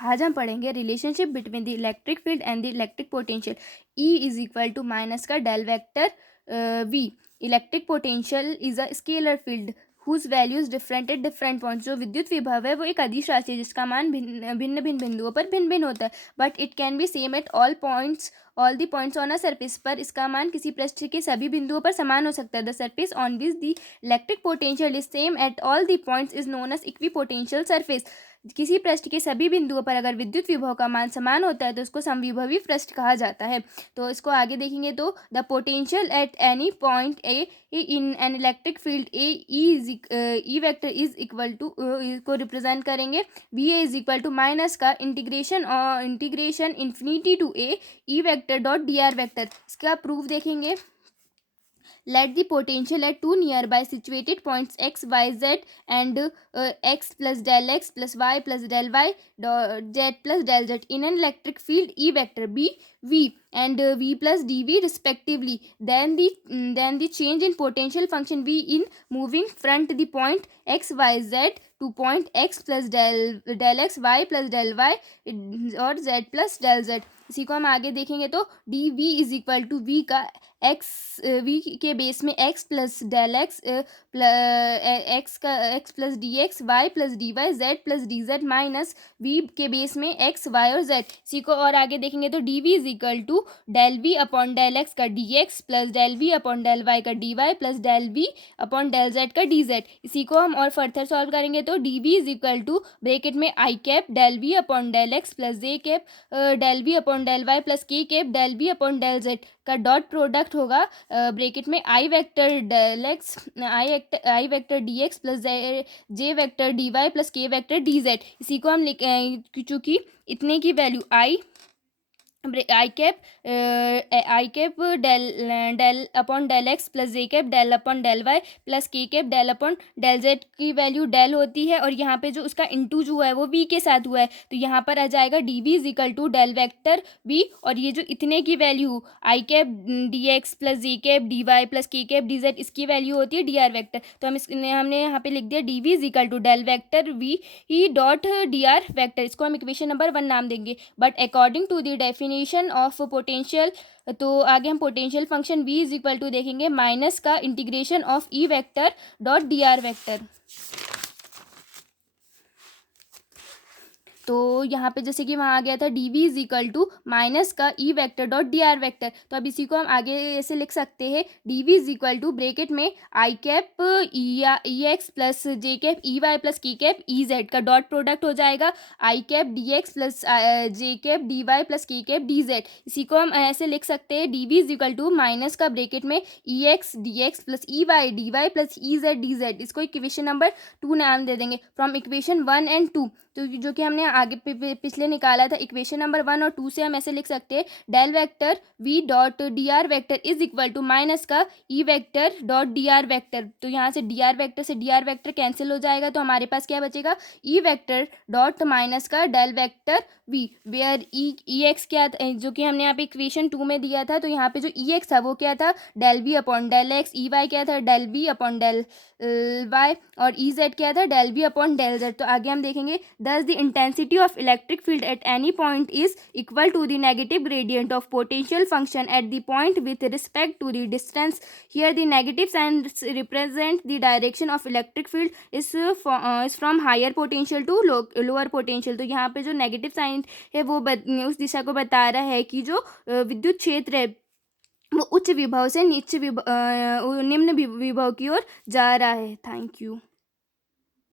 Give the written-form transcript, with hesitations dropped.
आज हम पढ़ेंगे relationship between the electric field and the electric potential. E is equal to minus का del vector V. Electric potential is a scalar field whose values different at different points. जो विद्युत विभव है वो एक अदिश राशि है जिसका मान भिन्न भिन्न बिंदुओं पर भिन्न भिन्न होता है, but it can be same at all points on a surface. पर इसका मान किसी पृष्ठ के सभी बिंदुओं पर समान हो सकता है। The surface on which the electric potential is same at all the points is known as equipotential surface. किसी पृष्ठ के सभी बिंदुओं पर अगर विद्युत विभव का मान समान होता है तो उसको समविभवी पृष्ठ कहा जाता है। तो इसको आगे देखेंगे तो the potential at any point A in an electric field E vector is equal to को रिप्रेजेंट करेंगे V A is equal to minus का integration infinity to A E vector dot D R vector. इसका proof देखेंगे। Let the potential at two nearby situated points x, y, z and x plus del x plus y plus del y z plus del z in an electric field E vector B V and V plus dV respectively. Then the change in potential function V in moving front the point x, y, z to point x plus del x, y plus del y और z plus del z। इसी को हम आगे देखेंगे तो D we is equal to V का X V के base में X plus del X X का X plus D X Y plus D Y Z plus D Z minus V के बेस में एक्स वाई और Z. इसी को और आगे देखेंगे तो D we is equal to del we upon del X का D x plus del we upon del Y का D Y plus del we upon del Z का डी जेड। इसी को हम और फर्दर सॉल्व करेंगे तो D we is equal to bracket में I cap del we upon del X plus J cap del we upon del Y plus के cap del we upon del Z का dot product होगा bracket में I vector del X I vector D x plus J vector D Y plus K vector D Z. इसी को हम चूँकि इतने की वैल्यू आई cap del upon del X plus जे cap del upon del Y plus के cap del upon del Z की value del होती है और यहाँ पे जो उसका इंटू जो है वो वी के साथ हुआ है तो यहाँ पर आ जाएगा d we is equal to del vector v और ये जो इतने की वैल्यू आई कैप डी एक्स प्लस जे कैप डी वाई प्लस के कैप डी जेड इसकी वैल्यू होती है डी आर वेक्टर। तो हमने यहाँ पे लिख दिया d we is equal to del vector v ही डॉट डी आर वेक्टर। इसको हम इक्वेशन नंबर 1 नाम देंगे। But according to the definition of potential तो आगे हम potential function v is equal to देखेंगे माइनस का integration of e vector dot D R vector. तो यहाँ पे जैसे कि वहाँ आ गया था d we is equal to minus का ई vector dot D R vector. तो अब इसी को हम आगे ऐसे लिख सकते हैं D we is equal to bracket में I cap E X plus J cap E Y plus के कैप ई जेड का डॉट प्रोडक्ट हो जाएगा I cap D x plus J cap D Y plus के cap D Z. इसी को हम ऐसे लिख सकते हैं D we is equal to minus का ब्रैकेट में E X D x plus E Y D Y plus E Z D Z. इसको इक्वेशन नंबर 2 नाम दे देंगे फ्रॉम इक्वेशन 1 and 2। तो जो कि हमने आगे पिछले निकाला था इक्वेशन नंबर 1 और 2 से हम ऐसे लिख सकते हैं del vector V dot D R vector is equal to minus का ई vector dot D R vector. तो यहाँ से डी आर वेक्टर से डी आर वेक्टर कैंसिल हो जाएगा तो हमारे पास क्या बचेगा ई वेक्टर डॉट माइनस का del vector V where E X क्या जो कि हमने यहाँ पे इक्वेशन 2 में दिया था। तो यहाँ पे जो ई एक्स था वो क्या था del we upon del x, e y क्या था del we upon del y और ई जेड क्या था del we upon del z. तो आगे हम देखेंगे thus the intensity of electric field at any point is equal to the negative gradient of potential function at the point with respect to the distance. Here the negative signs represent the direction of electric field is from higher potential to lower potential। तो यहाँ पे जो negative sign है वो उस दिशा को बता रहा है कि जो विद्युत क्षेत्र है वो उच्च विभव से निम्न विभव की ओर जा रहा है। Thank you.